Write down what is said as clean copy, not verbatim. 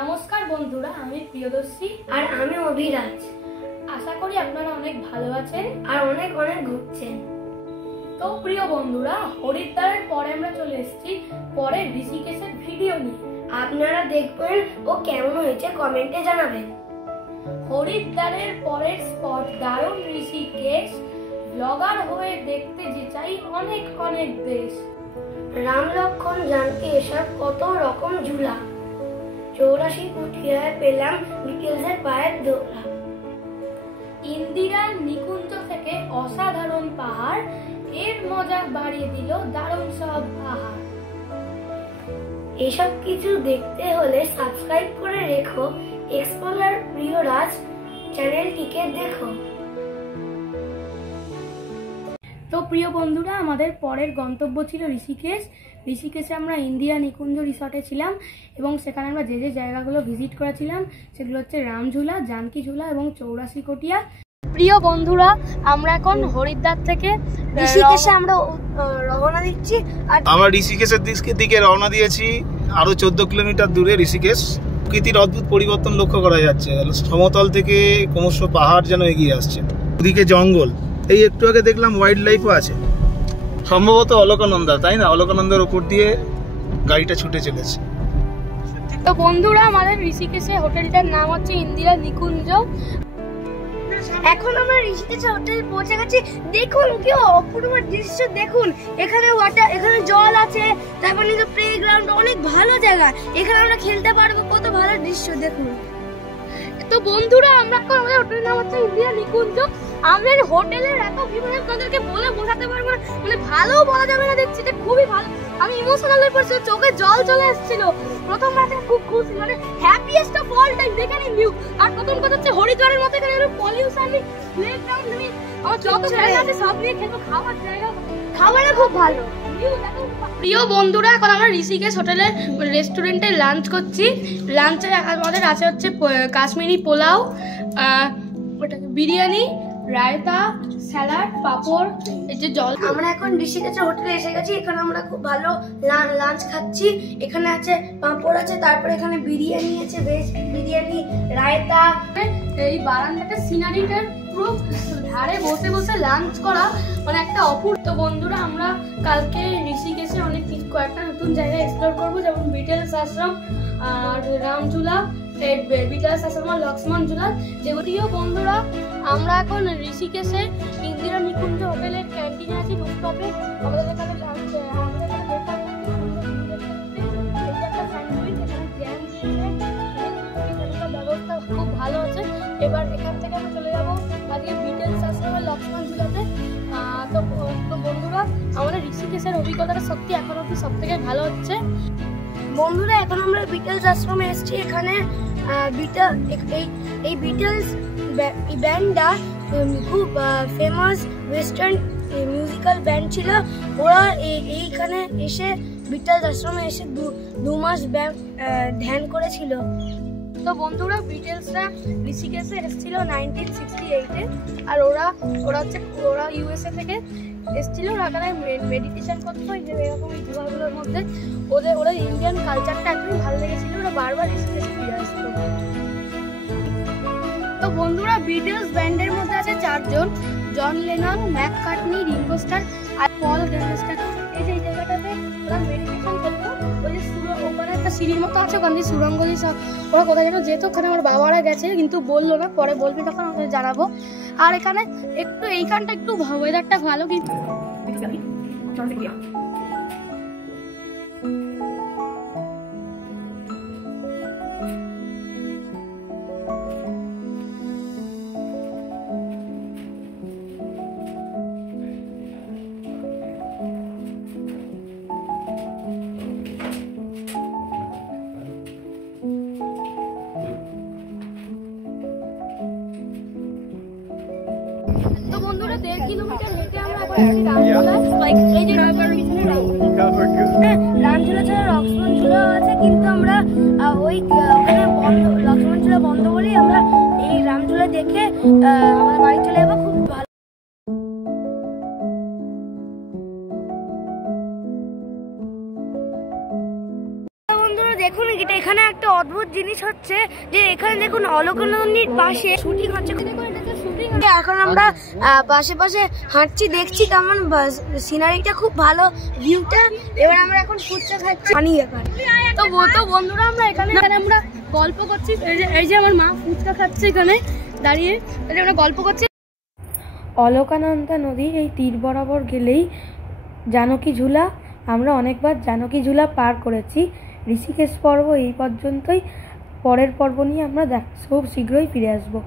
নমস্কার বন্ধুরা, আমি প্রিয়দর্শী আর আমি অভিরাজ। আশা করি আপনারা অনেক ভালো আছেন আর অনেক অনেক ঘুরছেন। তো প্রিয় বন্ধুরা, হরিদ্বারের পরে আমরা চলে এসেছি পরে ঋষিকেশের ভিডিও নিয়ে। আপনারা দেখবেন ও কেমন হয়েছে কমেন্টে জানাবেন। হরিদ্বারের পরের স্পট দারুণ ঋষিকেশ। ব্লগার হয়ে দেখতে যে চাই অনেক অনেক দেশ। রাম লক্ষণ জানকী এসব কত রকম ঝুলা। 84 কুঠিয়ায় পেলাম বিকেলসের পায়ের দোলা। ইন্দিরার নিকুঞ্জ থেকে অসাধারণ পাহাড়, এর মজা বাড়িয়ে দিল দারুণ সব আহার। এসব কিছু দেখতে হলে সাবস্ক্রাইব করে রেখো এক্সপ্লোরার প্রিয়রাজ চ্যানেলটিকে দেখো। তো প্রিয় বন্ধুরা, আমাদের পরের গন্তব্য ছিল ঋষিকেশ। ঋষিকেশে আমরা ইন্দিরা নিকুঞ্জ রিসর্টে ছিলাম এবং সেখানে আমরা যে যে জায়গাগুলো ভিজিট করেছিলাম সেগুলো হচ্ছে রামঝুলা, জানকী ঝুলা এবং 84 কুঠিয়া। প্রিয় বন্ধুরা, আমরা এখন হরিদ্বার থেকে ঋষিকেশে আমরা রওনা দিচ্ছি। আর আমরা ঋষিকেশের দিকে রওনা দিয়েছি। আরো 14 কিলোমিটার দূরে ঋষিকেশ। প্রকৃতির অদ্ভুত পরিবর্তন লক্ষ্য করা যাচ্ছে। সমতল থেকে ক্রমশ পাহাড় যেন এগিয়ে আসছে, ওদিকে জঙ্গল। এই একটু আগে দেখলাম ওয়াইল্ড লাইফও আছে, সম্ভবত অলকানন্দা, তাই না? অলকানন্দার উপর দিয়ে গাড়িটা ছুটে চলেছে। তো বন্ধুরা, আমাদের ঋষিকেশে হোটেলটার নাম হচ্ছে ইন্দিরা নিকুঞ্জ। এখন আমরা ঋষিকেশে হোটেলে পৌঁছে গেছি। দেখুন কি অপূর্ব দৃশ্য, দেখুন এখানে এখানে জল আছে, তারপর কিন্তু প্লেগ্রাউন্ড, অনেক ভালো জায়গা। এখানে আমরা খেলতে পারবো, কত ভালো দৃশ্য দেখুন। তো বন্ধুরা, আমরা এখন আমাদের হোটেলের নাম হচ্ছে ইন্দিরা নিকুঞ্জ। আমাদের হোটেলের এত ভিড় আপনাদেরকে বলে বোঝাতে পারবো না, মানে ভালো বলা যাবে না। দেখছি এটা খুবই ভালো, আমি ইমোশনাল হয়ে পড়ছি, চোখে জল চলে এসেছিল। প্রথম রাতে খুব খুশি, মানে হ্যাপিয়েস্ট অফ অল টাইম। দেখে নিউ। আর প্রথম কথা হচ্ছে হরিদ্বারের মতো এখানে পলিউশন নেই, প্লেগ্রাউন্ড নেই, আমার যত জায়গা আছে সব নিয়ে খেলবো। খাবার জায়গা, খাবারও খুব ভালো। প্রিয় বন্ধুরা, এখন আমরা ঋষিকেশ হোটেলের রেস্টুরেন্টে লাঞ্চ করছি। লাঞ্চে আমাদের আছে হচ্ছে কাশ্মীরি পোলাও, বিরিয়ানি, রায়তা, স্যালাড, পাপড়, এই যে জল। আমরা এখন ঋষিকেশ হোটেলে এসে গেছি। এখানে আমরা খুব ভালো লাঞ্চ খাচ্ছি। এখানে আছে পাঁপড় আছে, তারপরে এখানে বিরিয়ানি আছে, ভেজ বিরিয়ানি, রায়তা। এই বারান্দাটা সিনারিটার পুরো ধারে বসে বসে লাঞ্চ করা মানে একটা অপূর্ব। বন্ধুরা, আমরা কালকে ঋষিকেশে কয়েকটা নতুন জায়গা এক্সপ্লোর করবো, যেমন বিটেলস আশ্রম আর রামঝুলা, বিটেলস আশ্রম আর লক্ষ্মণ ঝুলা। যেগুলিও বন্ধুরা, আমরা এখন ঋষিকেশে ইন্দিরা নিকুঞ্জ হোটেলের ক্যান্টিনে আছি, রুফটপে। আমাদের এখানে লাঞ্চ, আমাদের এখানে ব্যবস্থা খুব ভালো আছে। এবার এখান থেকে আমরা চলে যাবো আজকে বিটেলস আশ্রম আর লক্ষ্মণ ঝুলাতে। তো বন্ধুরা, আমাদের ঋষিকেশের অভিজ্ঞতাটা সত্যি এখন অব্দি সব থেকে ভালো হচ্ছে। বন্ধুরা, এখন আমরা বিটেলস আশ্রমে এসেছি। এখানে এই বিটেলস ব্যান্ডটা খুব ফেমাস ওয়েস্টার্ন মিউজিক্যাল ব্যান্ড ছিল। ওরা এইখানে এসে বিটেলস আশ্রমে এসে 2 মাস ধ্যান করেছিল। তো বন্ধুরা, বিটেলসরা ঋষিকেশে এসেছিল 1968-এ। আর ওরা ইউএসএ থেকে এসেছিল। ওরা এখানে মেডিটেশন করতো এরকম গুহাগুলোর মধ্যে। ওরা ইন্ডিয়ান কালচারটা একদমই ভালো লেগেছিল, ওরা বারবার ঋষিকেশে ফিরে আসতো। তো বন্ধুরা, বিটেলস ব্যান্ডের মধ্যে আছে 4 জন: John Lennon, McCartney, Ringo Starr আর পল গ্যালভেস্টার। এই যে জায়গাটাতে ওরা মেডিটেশন করতো। ওই যে ওখানে একটা সিঁড়ির মতো আছে, ওখান দিয়ে সুরঙ্গ দিয়ে ওরা কোথায় যেন যেত। ওখানে আমার বাবারা গেছে, কিন্তু বললো না, পরে বলবি তখন আমাদের জানাবো। আর এখানে এইখানটা একটু ওয়েদারটা ভালো, কিন্তু তো বন্ধুরা, 1.5 কিলোমিটার হেঁটে আমরা এখন রামঝুলা ছাড়া লক্ষ্মণ ঝুলা আছে, কিন্তু আমরা ওখানে লক্ষ্মণ ঝুলা বন্ধ বলেই আমরা এই রামঝুলা দেখে আমাদের বাড়ি চলে যাবো। খুব ভালো। দেখুন এটা এখানে একটা অদ্ভুত জিনিস হচ্ছে যে এখানে দেখুন অলকানন্দীর পাশে শুটিং হচ্ছে। এখন আমরা পাশে পাশে হাঁটছি, দেখছি তেমন সিনারিটা খুব ভালো, ভিউটা। এবার আমরা এখন ফুচকা খাচ্ছি পানি ব্যাপার। তো বন্ধুরা আমরা এখানে আমরা গল্প করছি। এই যে আমার মা ফুচকা খাচ্ছে এখানে দাঁড়িয়ে, আমরা গল্প করছি। অলকানন্দা নদীর এই তীর বরাবর গেলেই জানকী ঝুলা। আমরা অনেকবার জানকী ঝুলা পার করেছি। ঋষিকেশ পর্ব এই পর্যন্তই। পরের পর্ব নিয়ে আমরা খুব শীঘ্রই ফিরে আসবো।